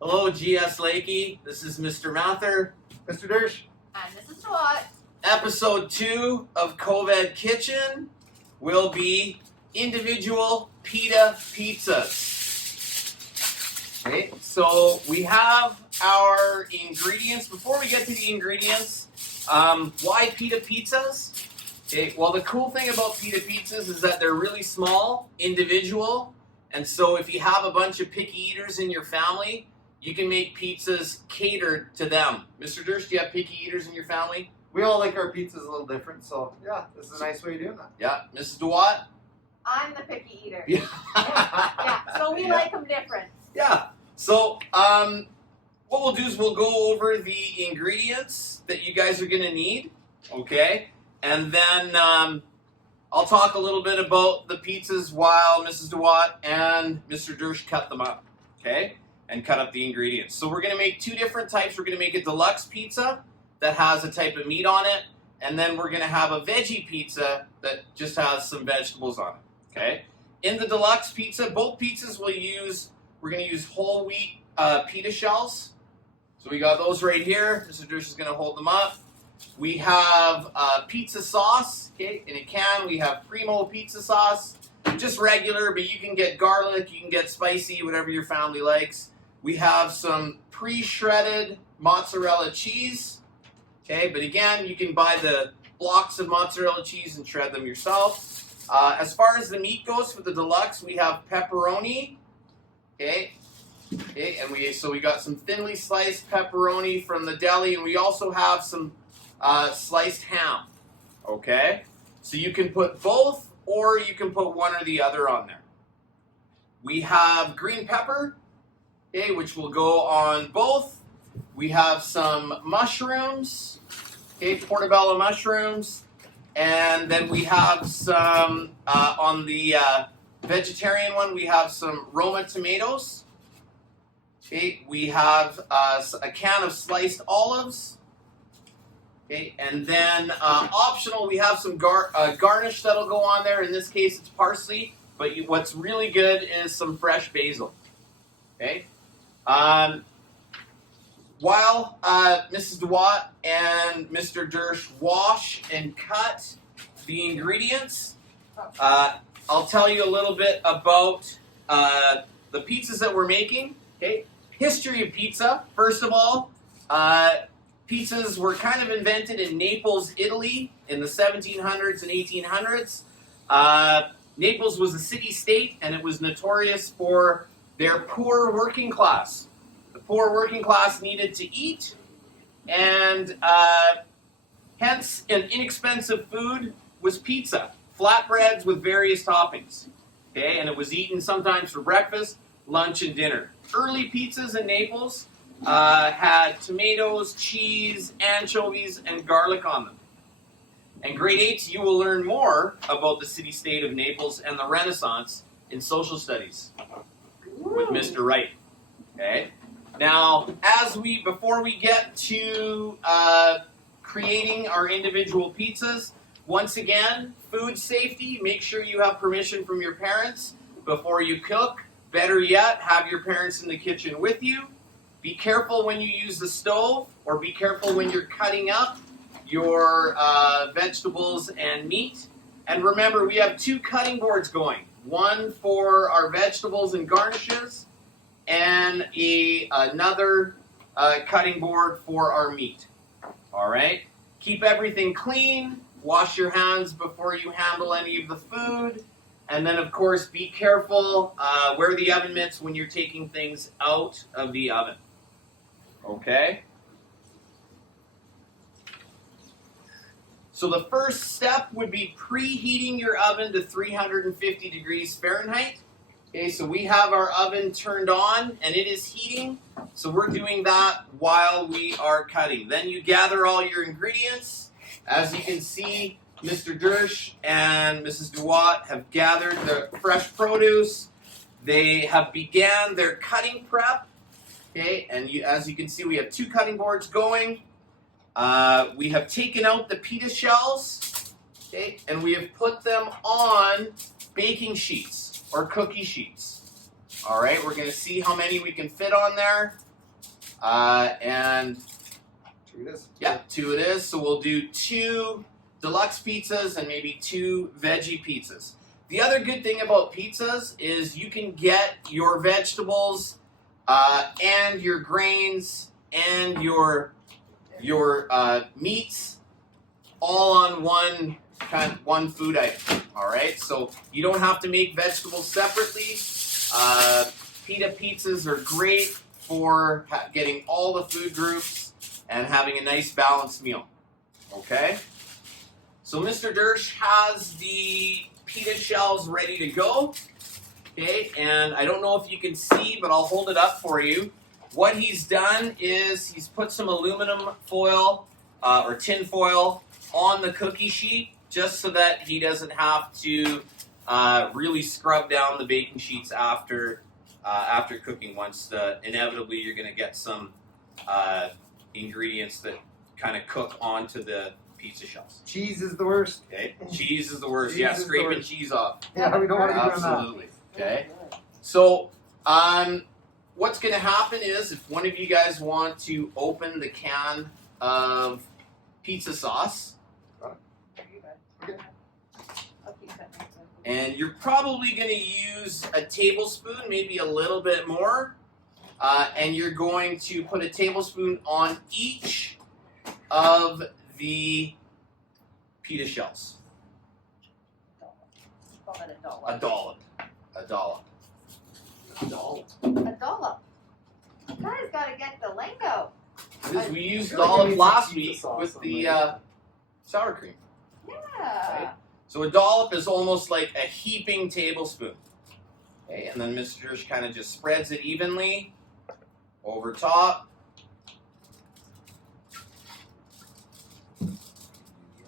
Hello, GS Lakey. This is Mr. Mather. Mr. Dersh. And this is what? Episode 2 of COVID Kitchen will be individual pita pizzas. Okay, so we have our ingredients. Before we get to the ingredients, why pita pizzas? Okay, well, the cool thing about pita pizzas is that they're really small, individual, and so if you have a bunch of picky eaters in your family, you can make pizzas catered to them. Mr. Dersh, do you have picky eaters in your family? We all like our pizzas a little different, so yeah, this is a nice way of doing that. Yeah. Mrs. DeWatt? I'm the picky eater. Yeah. Yeah, so we like them different. Yeah. So, what we'll do is we'll go over the ingredients that you guys are going to need, okay? And then I'll talk a little bit about the pizzas while Mrs. DeWatt and Mr. Dersh cut them up, okay? And cut up the ingredients. So we're going to make two different types. We're going to make a deluxe pizza that has a type of meat on it, and then we're going to have a veggie pizza that just has some vegetables on it, okay? In the deluxe pizza, both pizzas we're going to use whole wheat pita shells. So we got those right here. Mr. Dersh is going to hold them up. We have pizza sauce, okay? In a can, we have Primo pizza sauce, just regular, but you can get garlic, you can get spicy, whatever your family likes. We have some pre-shredded mozzarella cheese, okay? But again, you can buy the blocks of mozzarella cheese and shred them yourself. As far as the meat goes for the deluxe, we have pepperoni, okay? Okay, and we got some thinly sliced pepperoni from the deli, and we also have some sliced ham, okay? So you can put both, or you can put one or the other on there. We have green pepper, okay, which will go on both. We have some mushrooms, okay, portobello mushrooms, and then we have some, on the vegetarian one, we have some Roma tomatoes. Okay, we have a can of sliced olives. Okay, and then optional, we have some garnish that'll go on there. In this case, it's parsley, but what's really good is some fresh basil. Okay. While Mrs. DeWatt and Mr. Dersh wash and cut the ingredients, I'll tell you a little bit about the pizzas that we're making. Okay. History of pizza. First of all, pizzas were kind of invented in Naples, Italy in the 1700s and 1800s. Naples was a city-state, and it was notorious for their poor working class. The poor working class needed to eat, and hence an inexpensive food was pizza. Flatbreads with various toppings. Okay, and it was eaten sometimes for breakfast, lunch, and dinner. Early pizzas in Naples had tomatoes, cheese, anchovies, and garlic on them. In grade 8, you will learn more about the city-state of Naples and the Renaissance in social studies with Mr. Wright. Okay. Now, before we get to creating our individual pizzas, once again, food safety. Make sure you have permission from your parents before you cook. Better yet, have your parents in the kitchen with you. Be careful when you use the stove, or be careful when you're cutting up your vegetables and meat. And remember, we have 2 cutting boards going. One for our vegetables and garnishes, and another cutting board for our meat. All right? Keep everything clean. Wash your hands before you handle any of the food. And then, of course, be careful. Wear the oven mitts when you're taking things out of the oven. Okay? So the first step would be preheating your oven to 350 degrees Fahrenheit. Okay, so we have our oven turned on, and it is heating. So we're doing that while we are cutting. Then you gather all your ingredients. As you can see, Mr. Dersh and Mrs. DeWatt have gathered the fresh produce. They have began their cutting prep. Okay, and as you can see, we have 2 cutting boards going. We have taken out the pita shells, okay, and we have put them on baking sheets or cookie sheets. All right, we're going to see how many we can fit on there. And 2 it is. yeah, 2 it is. So we'll do 2 deluxe pizzas and maybe 2 veggie pizzas. The other good thing about pizzas is you can get your vegetables and your grains and your meats all on one food item. All right, so you don't have to make vegetables separately. Pita pizzas are great for getting all the food groups and having a nice balanced meal. Okay, so Mr. Dersh has the pita shells ready to go. Okay, and I don't know if you can see, but I'll hold it up for you. What he's done is he's put some aluminum foil or tin foil on the cookie sheet just so that he doesn't have to really scrub down the baking sheets after cooking. Once inevitably you're going to get some ingredients that kind of cook onto the pizza shells. Cheese is the worst. Okay, cheese is the worst. Cheese Yeah, is the scraping worst. cheese off. Yeah, we don't want to be doing that. Absolutely. Okay. So, what's going to happen is if one of you guys want to open the can of pizza sauce, and you're probably going to use a tablespoon, maybe a little bit more, and you're going to put a tablespoon on each of the pita shells. A dollop. A dollop. A dollop. You guys gotta get the lingo. Because we used I feel like dollop we need last some week pizza sauce with on the there. sour cream. Yeah. So a dollop is almost like a heaping tablespoon. Okay, and then Mr. Dersh kind of just spreads it evenly over top. The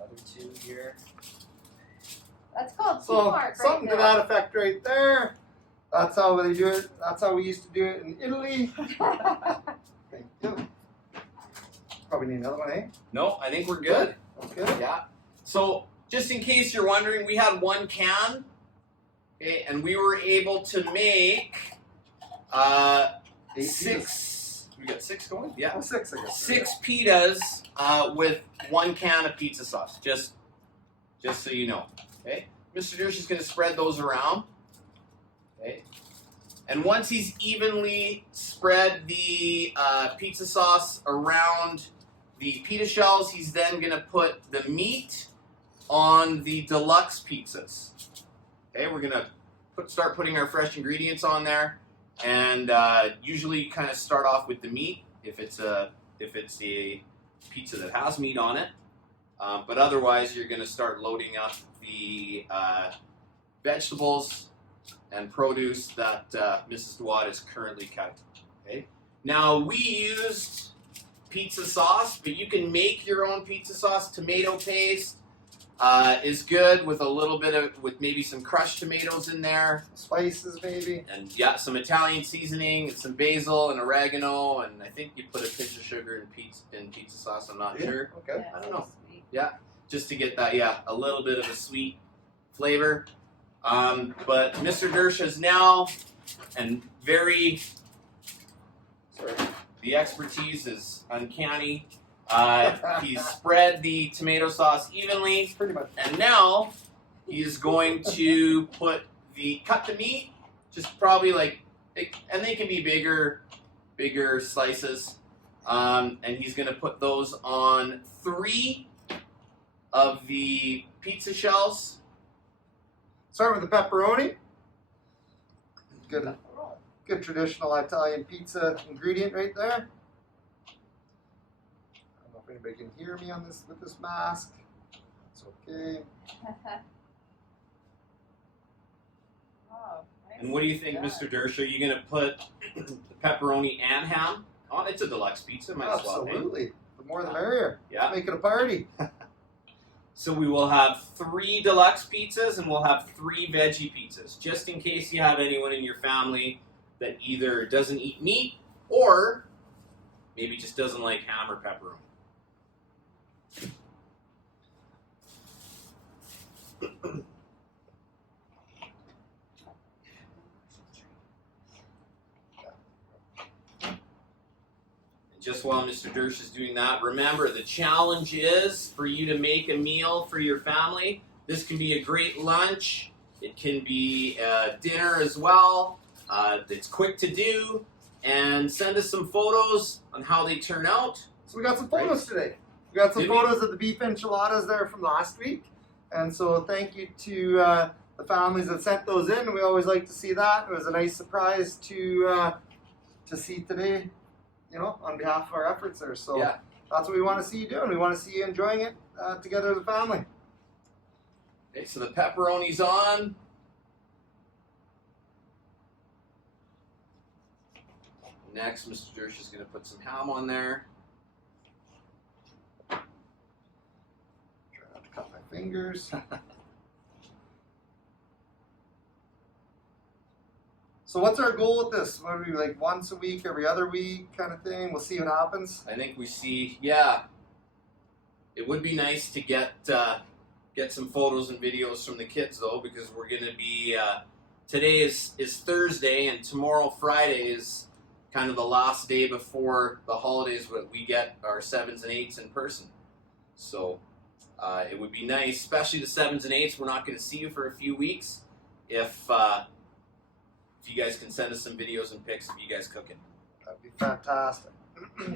other 2 here. That's called So teamwork right something to there. that effect right there. That's how they do it. That's how we used to do it in Italy. Thank you. Probably need another one, eh? No, I think we're good. That's good. Yeah. So just in case you're wondering, we had 1 can, okay, and we were able to make 8 6. We got 6 going. Yeah. Oh, 6, I guess. 6 pitas with 1 can of pizza sauce, just so you know. Okay, Mr. Dersh is going to spread those around. Okay, and once he's evenly spread the pizza sauce around the pita shells, he's then going to put the meat on the deluxe pizzas. Okay, we're going to start putting our fresh ingredients on there, and usually kind of start off with the meat if it's a pizza that has meat on it. But otherwise, you're going to start loading up the vegetables and produce that Mrs. Dewad is currently cutting. Okay. Now we used pizza sauce, but you can make your own pizza sauce. Tomato paste is good with a little bit with maybe some crushed tomatoes in there, Spices, maybe. and yeah, some Italian seasoning and some basil and oregano, and I think you put a pinch of sugar in pizza sauce. I'm not Yeah, sure. Okay. I don't know. Just to get that, a little bit of a sweet flavor. But Mr. Dersh is now, and the expertise is uncanny. He's spread the tomato sauce evenly, Pretty much. and now he's going to cut the meat, just probably and they can be bigger slices. And he's going to put those on 3 of the pizza shells. Start with the pepperoni. Good traditional Italian pizza ingredient right there. I don't know if anybody can hear me on this with this mask. It's okay. Oh, nice. And what do you think, Mr. Dersh? Are you going to put the pepperoni and ham on? It's a deluxe pizza. Might as well, hey? Absolutely. The more the merrier. Yeah. Make it a party. So we will have 3 deluxe pizzas and we'll have 3 veggie pizzas, just in case you have anyone in your family that either doesn't eat meat or maybe just doesn't like ham or pepperoni. Just while Mr. Dersh is doing that, remember the challenge is for you to make a meal for your family. This can be a great lunch. It can be dinner as well. It's quick to do. And send us some photos on how they turn out. So we got some photos today. We got some Did we? photos of the beef enchiladas there from last week. And so thank you to the families that sent those in. We always like to see that. It was a nice surprise to see today, you know, on behalf of our efforts there. So Yeah. that's what we want to see you doing. We want to see you enjoying it together as a family. Okay, so the pepperoni's on. Next, Mr. Dersh is going to put some ham on there. Try not to cut my fingers. So what's our goal with this? What are we, like once a week, every other week kind of thing? We'll see what happens. I think we see, yeah. It would be nice to get some photos and videos from the kids though, because we're going to be, today is Thursday and tomorrow Friday is kind of the last day before the holidays when we get our 7s and 8s in person. So it would be nice, especially the 7s and 8s. We're not going to see you for a few weeks. If you guys can send us some videos and pics of you guys cooking. That'd be fantastic. Do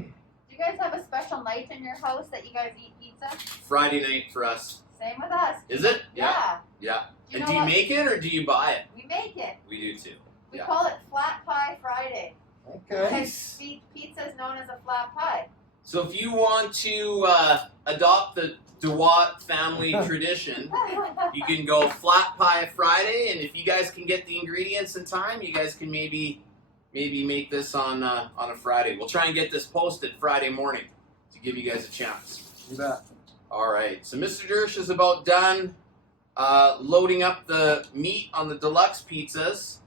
you guys have a special night in your house that you guys eat pizza? Friday night for us. Same with us. Is it? Yeah. Yeah. Do you And know do you what? make it or do you buy it? We make it. We do too. We Yeah. call it Flat Pie Friday. Okay. Because pizza is known as a flat pie. So if you want to adopt the DeWatt family tradition, you can go Flat Pie Friday, and if you guys can get the ingredients in time, you guys can maybe make this on a Friday. We'll try and get this posted Friday morning to give you guys a chance. You bet. All right, so Mr. Dersh is about done loading up the meat on the deluxe pizzas.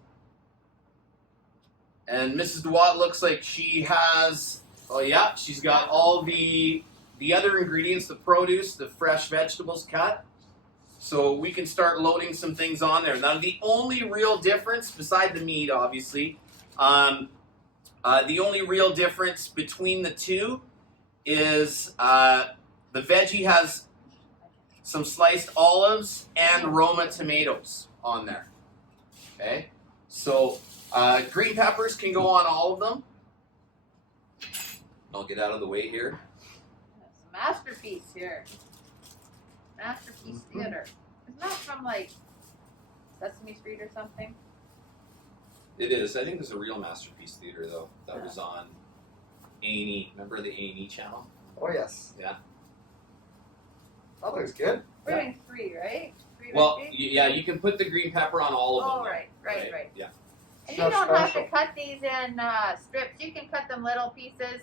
And Mrs. DeWatt looks like she has, oh yeah, she's got all the other ingredients, the produce, the fresh vegetables cut. So we can start loading some things on there. Now the only real difference, beside the meat obviously, the only real difference between the two is the veggie has some sliced olives and Roma tomatoes on there. Okay, so green peppers can go on all of them. I'll get out of the way here. It's a masterpiece here. Masterpiece Theater. Isn't that from like Sesame Street or something? It is. I think there's a real Masterpiece Theater though. That was on A&E. Remember the A&E channel? Oh yes. Yeah. That looks good. We're doing 3, right? 3 Well, veggies? yeah, you can put the green pepper on all of them. Oh, right. Yeah. And you That's don't have to special. cut these in strips. You can cut them little pieces.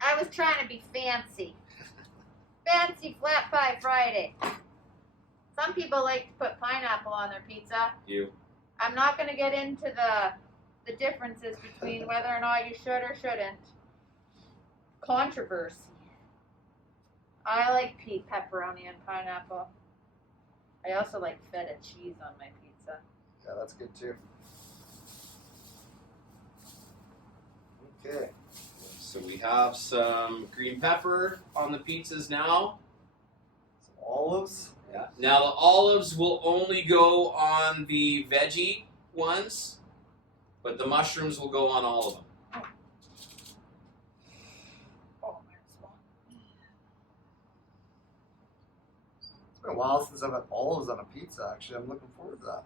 I was trying to be fancy. Fancy Flat Pie Friday. Some people like to put pineapple on their pizza. You. I'm not going to get into the differences between whether or not you should or shouldn't. Controversy. I like pepperoni and pineapple. I also like feta cheese on my pizza. Yeah, that's good too. Okay. So we have some green pepper on the pizzas now. Some olives. Yeah. Now the olives will only go on the veggie ones, but the mushrooms will go on all of them. Oh, there's one. It's been a while since I've had olives on a pizza. Actually, I'm looking forward to that.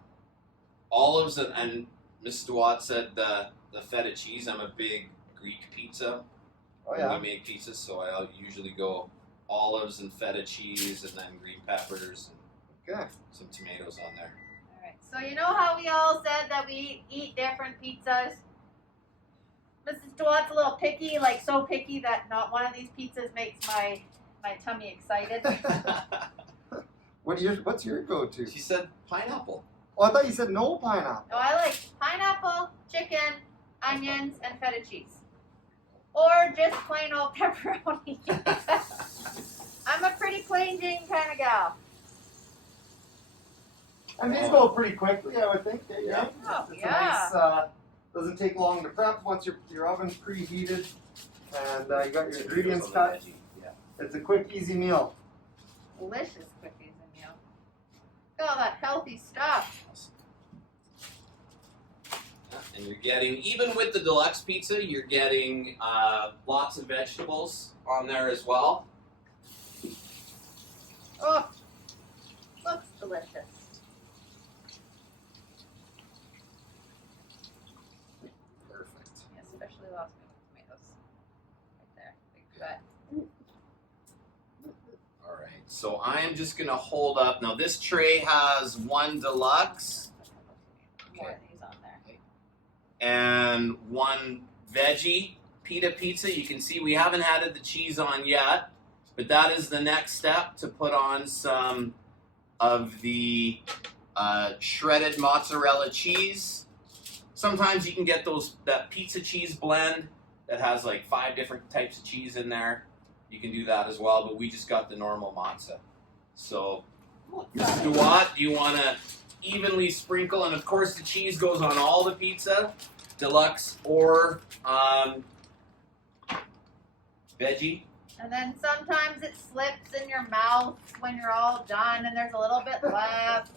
Olives and Mrs. DeWatt said the feta cheese. I'm a big Greek pizza. Oh yeah. When we make pizzas, so I'll usually go olives and feta cheese and then green peppers and Okay. some tomatoes on there. Alright, so you know how we all said that we eat different pizzas? Mrs. DeWatt's a little picky, like so picky that not one of these pizzas makes my tummy excited. What's your go-to? She said pineapple. Oh, I thought you said no pineapple. No, I like pineapple, chicken, onions, and feta cheese. Or just plain old pepperoni. I'm a pretty plain Jane kind of gal. And these go pretty quickly, I would think. Yeah. Oh, It's yeah. a nice, doesn't take long to prep once your oven's preheated. And you got your ingredients cut. Yeah. It's a quick, easy meal. Delicious cookies and meal. Look at all that healthy stuff. And you're getting, even with the deluxe pizza, you're getting lots of vegetables on there as well. Oh, looks delicious. Perfect. Yeah, especially those tomatoes. Right there. Big fat. All right, so I am just gonna hold up. Now this tray has one deluxe More of these on there. and one veggie pita pizza. You can see we haven't added the cheese on yet, but that is the next step, to put on some of the shredded mozzarella cheese. Sometimes you can get that pizza cheese blend that has like 5 different types of cheese in there. You can do that as well, but we just got the normal mozza. So, Mrs. DeWatt, do you want to evenly sprinkle? And of course, the cheese goes on all the pizza, deluxe or veggie. And then sometimes it slips in your mouth when you're all done and there's a little bit left.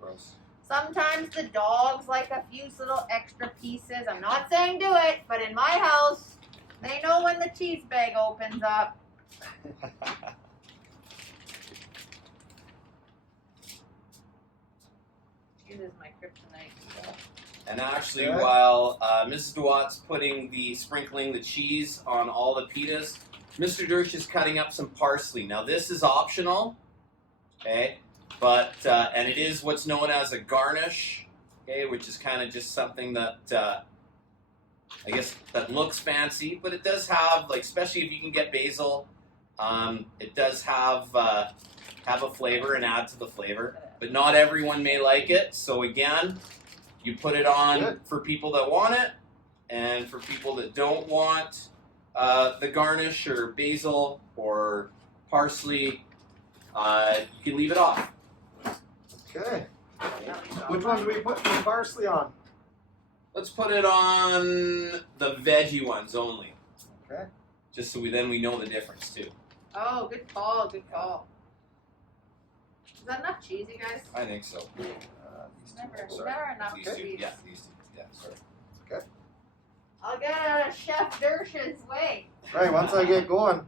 Gross. Sometimes the dogs like a few little extra pieces. I'm not saying do it, but in my house, they know when the cheese bag opens up. Cheese is my kryptonite. And actually, Yeah. while Mrs. DeWatt's putting sprinkling the cheese on all the pitas, Mr. Dersh is cutting up some parsley. Now this is optional, okay? But and it is what's known as a garnish, okay, which is kind of just something that I guess that looks fancy, but it does have, like, especially if you can get basil, it does have a flavor and add to the flavor. But not everyone may like it, so again, you put it on Good. for people that want it, and for people that don't want the garnish or basil or parsley, you can leave it off. Okay. Which one do we put the parsley on? Let's put it on the veggie ones only. Okay. Just so we know the difference too. Oh, good call, good call. Is that enough cheese, you guys? I think so. Never enough These two, cheese. yeah, these two, yeah, sorry. I'll get out of Chef Dersh's way. Right, once I get going,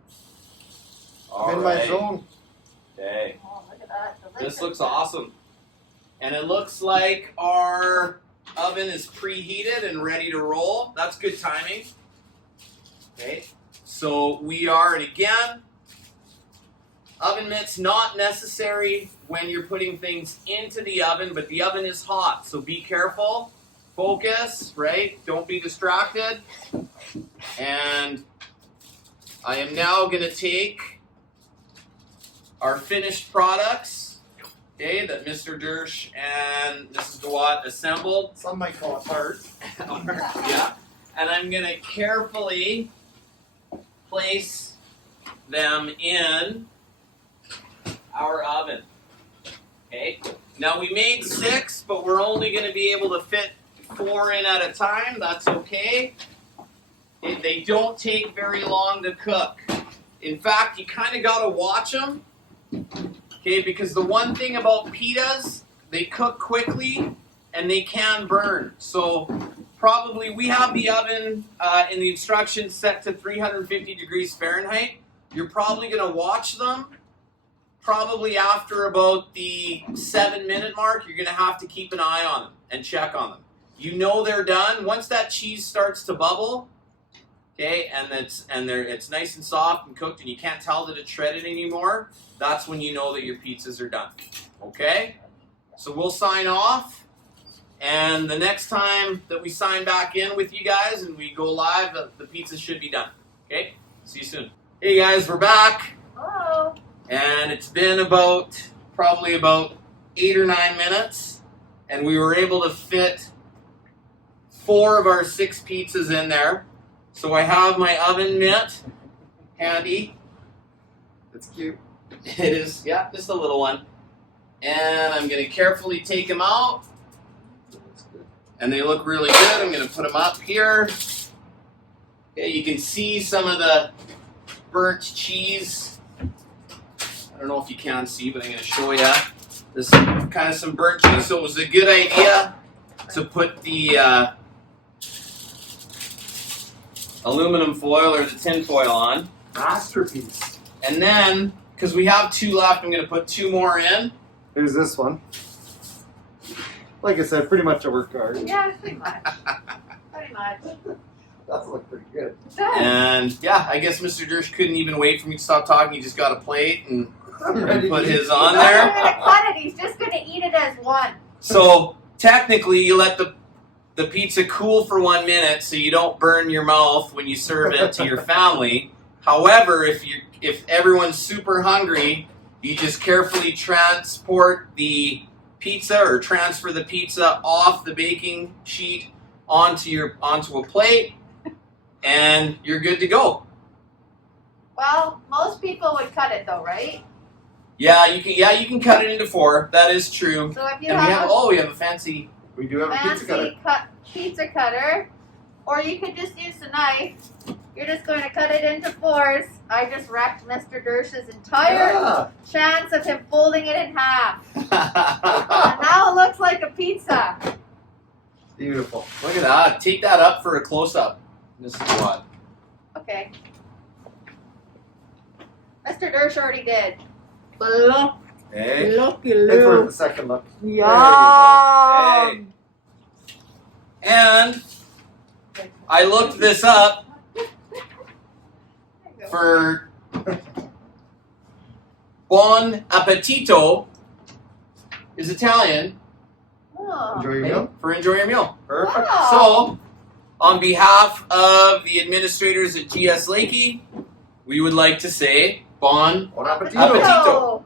I'm in my zone. Okay. Oh, look at that. This looks awesome. And it looks like our oven is preheated and ready to roll. That's good timing. Okay. So we are, and again, oven mitts not necessary when you're putting things into the oven, but the oven is hot, so be careful. Focus, right? Don't be distracted. And I am now going to take our finished products, okay, that Mr. Dersh and Mrs. DeWatt assembled. Some might call it hard. Yeah. And I'm going to carefully place them in our oven. Okay. Now we made 6, but we're only going to be able to fit 4 in at a time. That's okay. They don't take very long to cook. In fact, you kind of got to watch them. Okay, because the one thing about pitas, they cook quickly and they can burn. So probably we have the oven in the instructions set to 350 degrees Fahrenheit. You're probably going to watch them. Probably after about the 7-minute mark, you're going to have to keep an eye on them and check on them. You know they're done. Once that cheese starts to bubble, okay, and it's nice and soft and cooked and you can't tell that it's shredded anymore, that's when you know that your pizzas are done. Okay? So we'll sign off. And the next time that we sign back in with you guys and we go live, the pizza should be done. Okay? See you soon. Hey guys, we're back. Hello. And it's been probably about 8 or 9 minutes. And we were able to fit 4 of our 6 pizzas in there. So I have my oven mitt handy. It's cute. It is, yeah, just a little one. And I'm going to carefully take them out. And they look really good. I'm going to put them up here. Okay, you can see some of the burnt cheese. I don't know if you can see, but I'm going to show you. This kind of some burnt cheese. So it was a good idea to put the aluminum foil or the tin foil on. Masterpiece. And then, because we have 2 left, I'm going to put 2 more in. Here's this one. Like I said, pretty much a work card. Yeah, pretty much. Pretty much. Does look pretty good. It does. And yeah, I guess Mr. Dersh couldn't even wait for me to stop talking. He just got a plate and I'm ready put to eat. his on He's not there. even gonna cut it. He's just gonna eat it as one. So technically, you let the pizza cool for 1 minute so you don't burn your mouth when you serve it to your family. However, if everyone's super hungry, you just carefully transport the pizza or transfer the pizza off the baking sheet onto a plate, and you're good to go. Well, most people would cut it though, right? Yeah, you can. Yeah, you can cut it into 4. That is true. So if you And have we have a fancy. We do have a pizza cutter. fancy pizza cutter, or you could just use a knife. You're just going to cut it into 4s. I just wrecked Mr. Dersh's entire Yeah. chance of him folding it in half. And now it looks like a pizza. Beautiful. Look at that. Take that up for a close-up. This is what. Okay. Mr. Dersh already did. Look, Hey. looky, It's worth a second look. Hey. And I looked this up for buon appetito is Italian Oh. Enjoy your meal. for enjoy your meal. Perfect. Wow. So, on behalf of the administrators at GS Lakey, we would like to say bon Bon appetito. appetito.